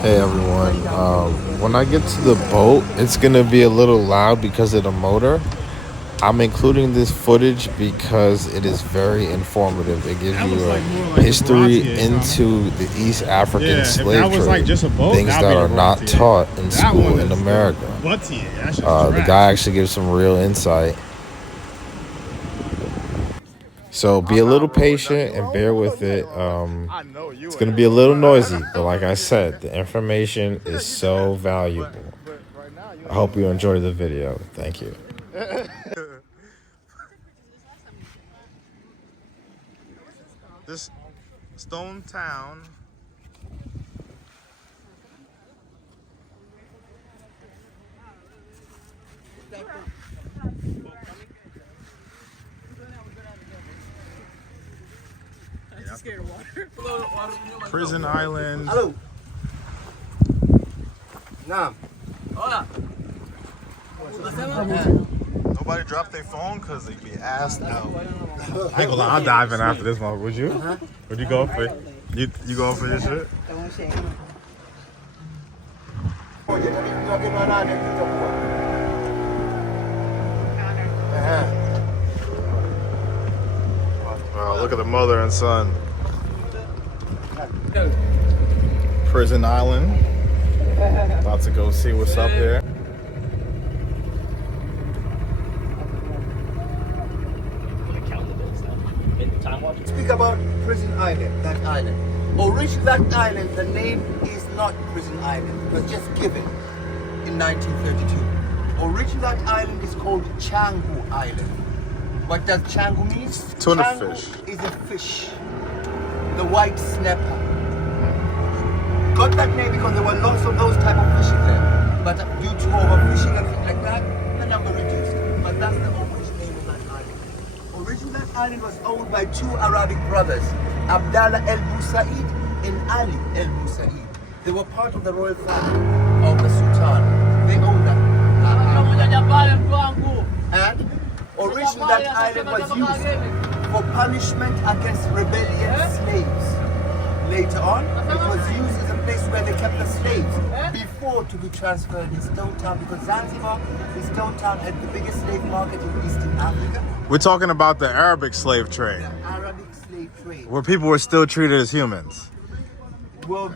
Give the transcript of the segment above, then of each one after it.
Hey everyone, when I get to the boat, it's gonna be a little loud because of the motor. I'm including this footage because it is very informative. It gives you a history into the East African slave trade, things that are not taught in school in America. The guy actually gives some real insight. So be a little patient and bear with it. It's going to be a little noisy, but like I said, the information is so valuable. I hope you enjoy the video. Thank you. This stone town scared of water. Prison Island. Hello. Nah. Nobody dropped their phone because they'd be asked out. I ain't gonna lie, I'll dive in after this one. Would you? Would you go for you go for your shit? Wow, look at the mother and son. Prison Island. About to go see what's up there. Speak about Prison Island, that island. Originally, that island, the name is not Prison Island. It was just given in 1932. Originally, that island is called Changu Island. What does Changu mean? Tuna Changu fish. Is a fish. The white snapper. Got that name because there were lots of those type of fishes there. But due to overfishing and things like that, the number reduced. But that's the original name of that island. Originally, that island was owned by two Arabic brothers, Abdallah El Busaid and Ali El Busaid. They were part of the royal family of the Sultan. They owned that island. And originally that island was used for punishment against rebellious slaves. Later on, it was used as a place where they kept the slaves before to be transferred in Stone Town, because Zanzibar, in Stone Town, had the biggest slave market in Eastern Africa. We're talking about the Arabic slave trade, The Arabic slave trade. where people were still treated as humans. Well,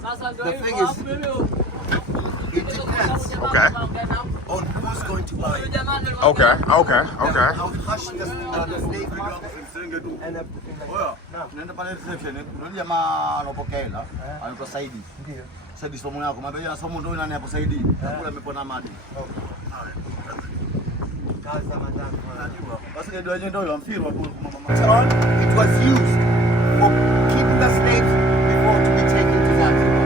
the thing is, it depends Okay. on who's going to buy it. Okay. I'll hush the slave market and everything like that. Nenda pale reception, ndio jamaa anapokea, anaitwa Saidi. Ndio. Saidi somo yako, mwambie na somo ndio nani hapo Saidi. Kule amepona madi. Kazi za madam. Basi ndio ndio mfiro tu On, it was used for keeping the slaves before to be taken to Zanzibar.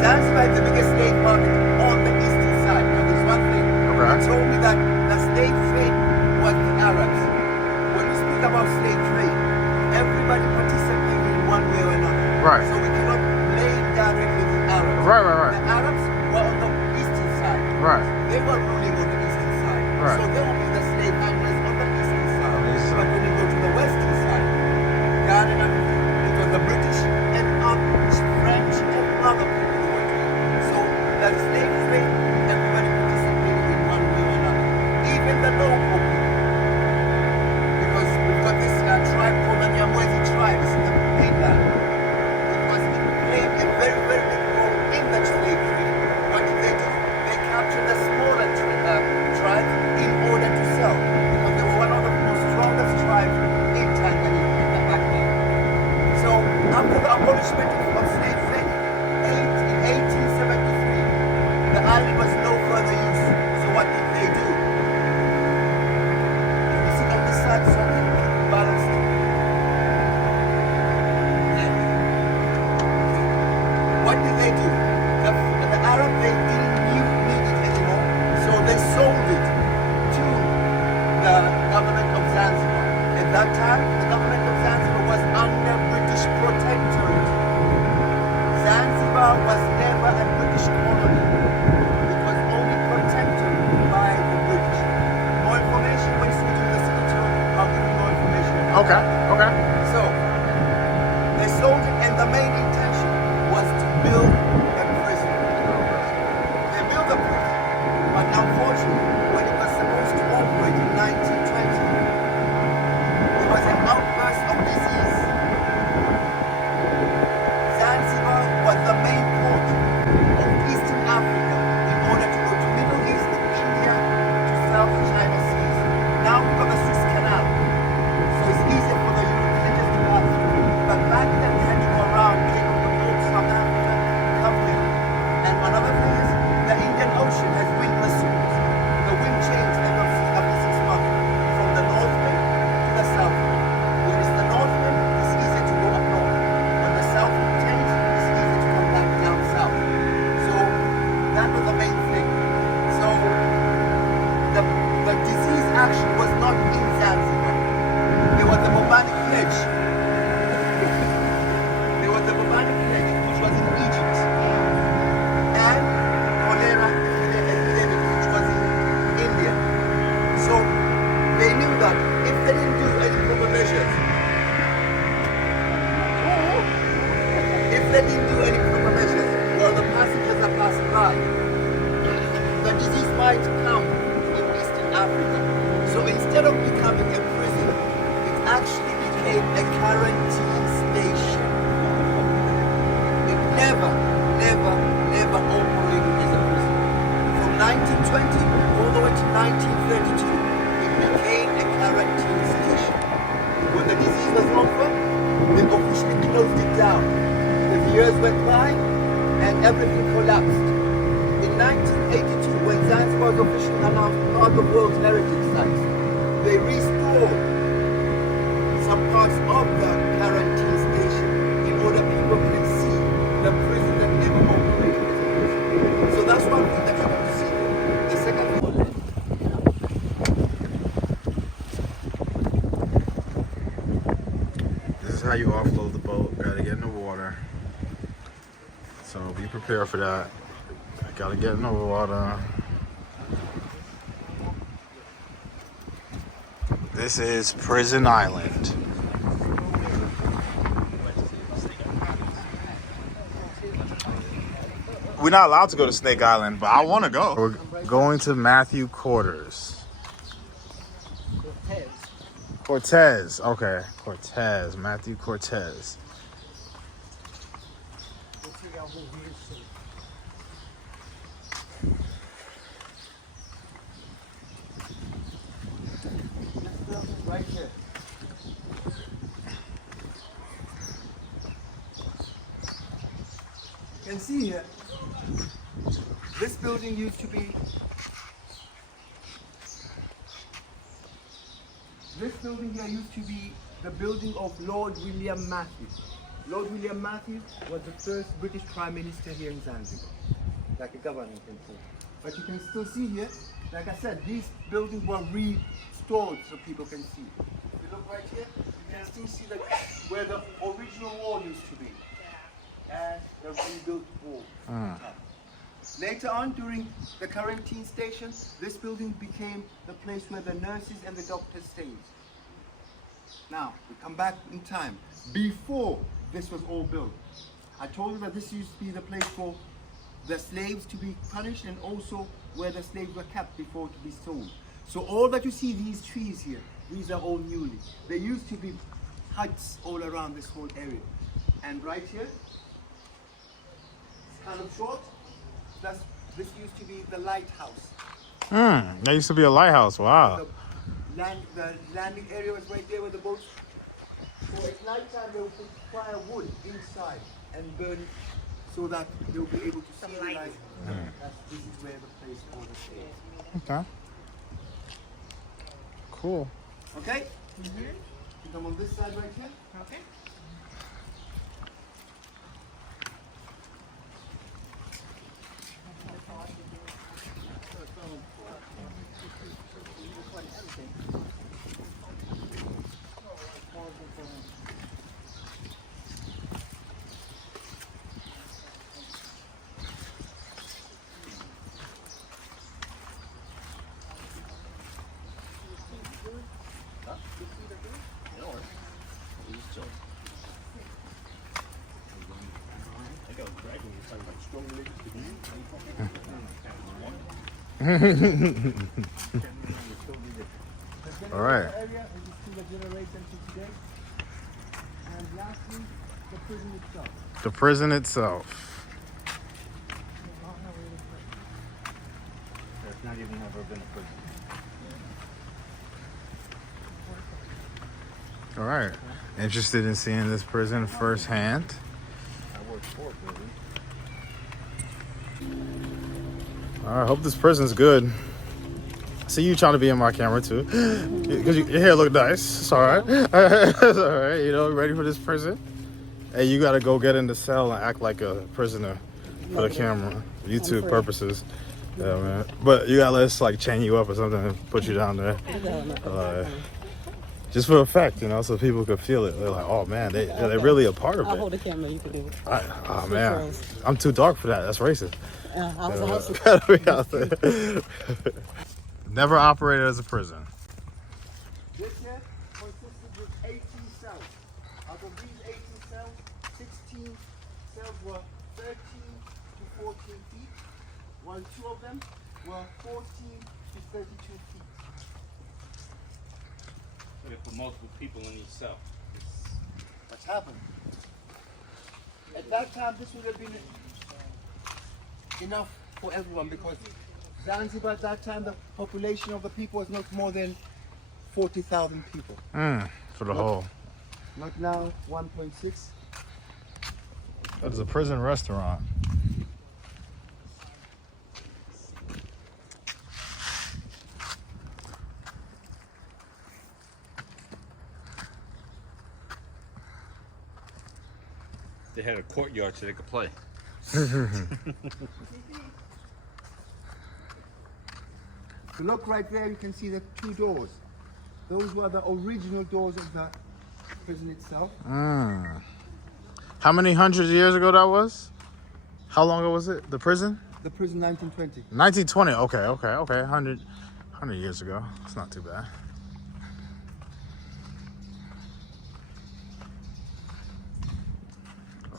Zanzibar is the biggest slave market on the eastern side. Now there's one thing. Okay. They told me that the slave trade was the Arabs. When you speak about slave trade, everybody participated in one way or another. Right. So we cannot blame directly the Arabs. Right. The Arabs were on the eastern side. Right. They were ruling on the eastern side. Right. So they will be the slave handlers on the eastern side. On the east But side. when you go to the western side, Ghana and everything, it was the British and French and other people who were doing it. So that slave trade, everybody participated in one way or another. Even the local people. Because we've got this tribe called the Nyamwezi tribe, it's in the mainland. It played a very, very big role in that slave trade. What did they do? They captured the smaller tribes in order to sell. Because they were one of the most strongest tribes in Tanzania back then. So after the abolishment of slave trade in 1873, the island was no further use. So what did they do? You see on this side, so they keep balanced. What did they do? The Arab, they didn't need it anymore, so they sold it to the government of Zanzibar. At that time, the government of Zanzibar was under British protectorate. Zanzibar was never a British colony. It was only protected by the British. More information once we do the city tour. I'll give you more information. Okay. So, sold it, and the main intention was to build a prison. They built a prison, but unfortunately, when it was supposed to operate in 1920, there was an outburst of disease. Zanzibar was the main port of Eastern Africa in order to go to Middle East, India, to South China Seas. Now we've got the Suez Canal, so it's easier for the Europeans just to pass through. But back then they had to go around, take on the boat, South Africa, come here. And another thing is, the Indian Ocean has wind monsoons. The wind changes every 6 months from the north wind to the south wind. When it's the north wind, it's easier to go up north. When the south wind changes, it's easier to come back down south. So that was the main thing. So the disease action was not in Zanzibar. There was the bubonic plague. There was the bubonic plague, which was in Egypt. And cholera epidemic, which was in India. So they knew that if they didn't do any proper measures, while the passengers are passing by, the disease might come in Eastern Africa. So instead of becoming a prison, it actually became a quarantine station. It never operated as a prison. From 1920 all the way to 1932, it became a quarantine station. When the disease was over, they officially closed it down. The years went by and everything collapsed. In 1982, when Zanzibar was officially announced part of World Heritage Sites, they restored some parts of the quarantine station in order people can see the prison that never operated as a prison. So that's one thing that you want to see there. The second thing, This is how you offload the boat. Gotta get in the water. So be prepared for that. Gotta get in the water. This is Prison Island. We're not allowed to go to Snake Island, but I want to go. We're going to Matthew Quarters. Cortez. Okay. Cortez. Matthew Cortez. right here. You can see here, this building used to be the building of Lord William Matthew. Lord William Matthew was the first British Prime Minister here in Zanzibar, like a governor can say. But you can still see here, like I said, these buildings were restored so people can see. If you look right here, you can still see where the original wall used to be. And the rebuilt wall. Later on, during the quarantine station, this building became the place where the nurses and the doctors stayed. Now, we come back in time. Before this was all built, I told you that this used to be the place for the slaves to be punished and also where the slaves were kept before to be sold. So all that you see, these trees here, these are all newly. There used to be huts all around this whole area. And right here, it's kind of short. This used to be the lighthouse. That used to be a lighthouse. Wow. The landing area was right there with the boats. So at night time they would put firewood inside and burn it so that they will be able to see the light. This is where the place was. Okay. Cool. Okay? You come on this side right here. Okay. All right. Area, which is still a generation to today. And lastly, the prison itself. The prison itself. There's not even ever been a prison. All right. Interested in seeing this prison firsthand? I worked for a prison. All right. Hope this prison's good. See you trying to be in my camera too, because your hair look nice. It's all right. It's all right. You know, ready for this prison? Hey, you gotta go get in the cell and act like a prisoner for the camera, YouTube purposes. Yeah, man. But you gotta let us like chain you up or something and put you down there. Just for effect, you know, so people could feel it. They're like, oh man, they're really a part of it. I'll hold the camera, you can do it. Oh man, I'm too dark for that. That's racist. I was a hustler. Gotta be out there. Never operated as a prison. This here consisted with 18 cells. Out of these 18 cells, 16 cells were 13 to 14 feet, while 2 of them were 14 to 32 feet. They put multiple people in each cell. What's happened? At that time, this would have been enough for everyone because Zanzibar at that time, the population of the people was not more than 40,000 people. For the whole. Not now, 1.6. That's a prison restaurant. They had a courtyard so they could play. If you look right there, you can see the 2 doors. Those were the original doors of the prison itself. How many hundred years ago that was? How long ago was it? The prison? The prison 1920. 1920. Okay. 100 years ago. It's not too bad.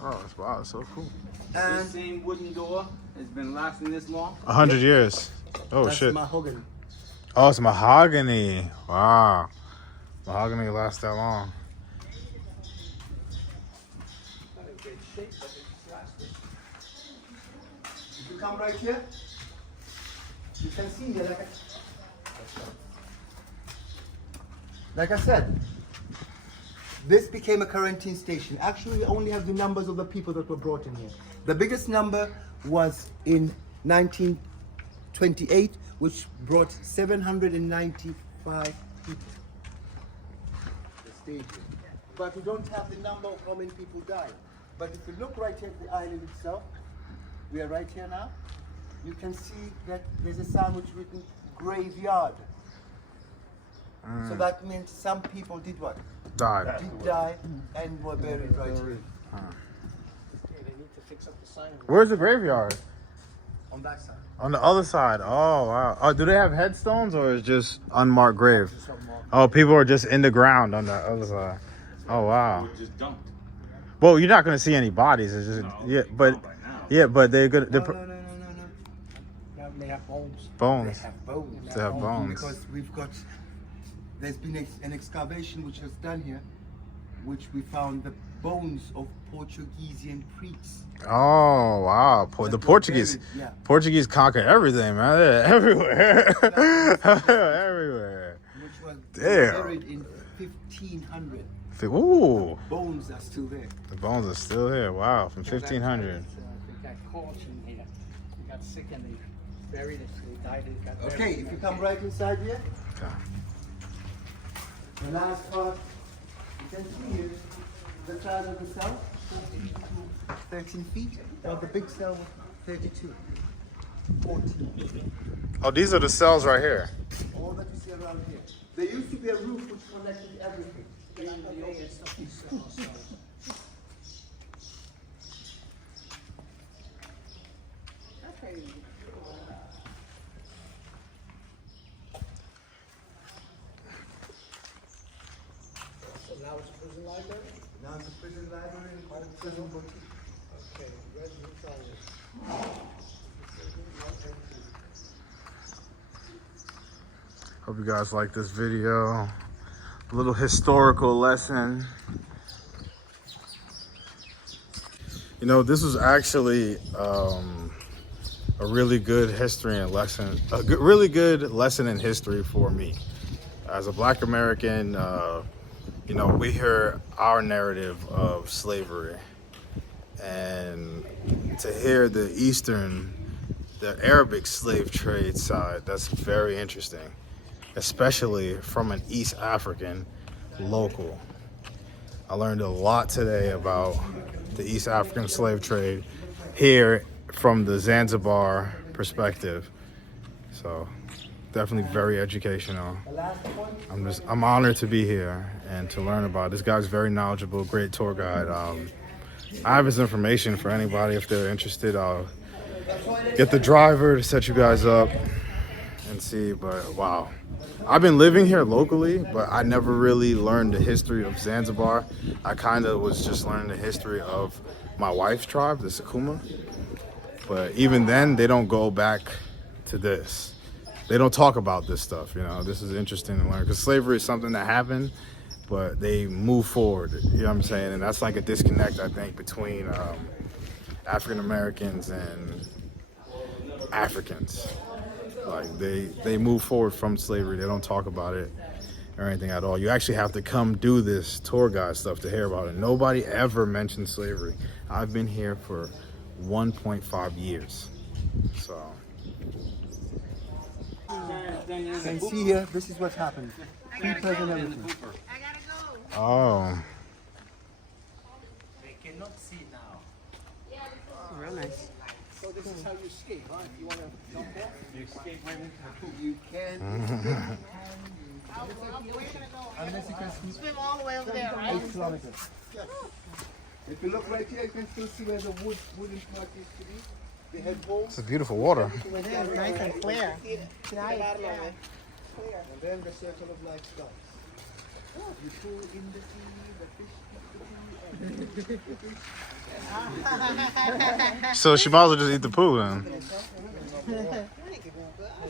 Oh, wow, it's so cool. And This same wooden door has been lasting this long. 100 years. Oh that's shit. mahogany. Oh, it's mahogany. Wow. Mahogany lasts that long. If you come right here, you can see here, like I said, this became a quarantine station. Actually, we only have the numbers of the people that were brought in here. The biggest number was in 1928, which brought 795 people. The station. But we don't have the number of how many people died. But if you look right here at the island itself, we are right here now, you can see that there's a sign which is written graveyard. So that means some people did what? Died. Did die and were buried right here. They need to fix up the sign. Where's the graveyard? On that side. On the other side. Oh, wow. Oh, do they have headstones or is it just unmarked grave? Oh, people are just in the ground on the other side. Oh, wow. Just dumped. Well, you're not going to see any bodies. It's just, but they're good. No. They have bones. Bones. They have bones. They have bones. Because there's been an excavation which was done here, which we found the bones of Portuguese priests. Oh, wow. The That were Portuguese. buried, yeah. Portuguese conquered everything, man. They're everywhere. Everywhere. Which was Damn. buried in 1500. Ooh. Bones are still there. The bones are still here. Wow. From 1500. They got caught in here. They got sick and they buried it. They died. They got buried. Okay, if you come right inside here, Okay. the last part, you can see here, the size of the cell, 14 to 13 feet, while the big cell was 32, 14. Oh, these are the cells right here. All that you see around here. There used to be a roof which connected everything. So now it's a prison library? Now it's a prison library and called prison boutique. Hope you guys like this video. A little historical lesson. You know, this was actually a really good history and lesson, really good lesson in history for me. As a Black American, you know, we hear our narrative of slavery, and to hear the Arabic slave trade side, that's very interesting, especially from an East African local. I learned a lot today about the East African slave trade here from the Zanzibar perspective. So definitely very educational. I'm honored to be here and to learn about it. This guy's very knowledgeable, great tour guide. I have his information for anybody if they're interested. I'll get the driver to set you guys up and see. But wow, I've been living here locally, but I never really learned the history of Zanzibar. I kind of was just learning the history of my wife's tribe, the Sakuma. But even then, they don't go back to this. They don't talk about this stuff, you know. This is interesting to learn because slavery is something that happened, but they move forward, you know what I'm saying? And that's like a disconnect, I think, between African Americans and Africans. Like they move forward from slavery. They don't talk about it or anything at all. You actually have to come do this tour guide stuff to hear about it. Nobody ever mentioned slavery. I've been here for 1.5 years. So. You can see here, this is what happened. People and everything. Oh. They cannot see now. Real nice. So this is how you escape, huh? If you want to jump off, you escape right into the pool. You can. Unless you can see Swim all the way over there, right? 8 kilometers. If you look right here, you can still see where the wooden part used to be. The head hole. It's a beautiful water. It is nice and clear. Nice, yeah. And then the circle of life starts. You pull in the sea, the fish eat the fish. So she might as well just eat the poo then.